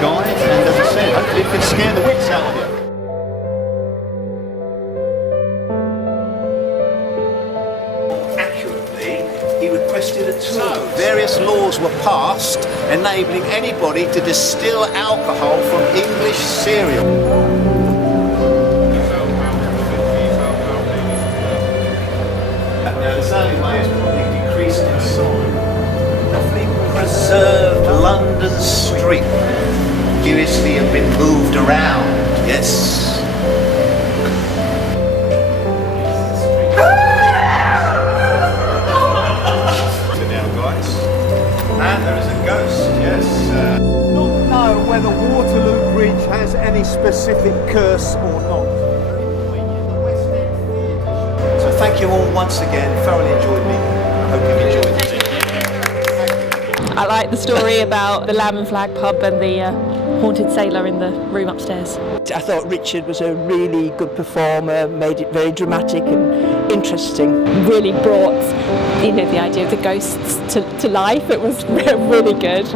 guide, and as I said, hopefully it can scare the wits out of you. He requested a tour. Various laws were passed enabling anybody to distill alcohol from English cereal. Now this alleyway has probably decreased in size. Roughly preserved London street. Curiously have been moved around, yes. And there is a ghost, yes. Not know whether Waterloo Bridge has any specific curse or not. So thank you all once again. Thoroughly enjoyed meeting you. I hope you've enjoyed it. I like the story about the Lamb and Flag pub and the haunted sailor in the room upstairs. I thought Richard was a really good performer, made it very dramatic and interesting. Really brought, the idea of the ghosts to life. It was really good.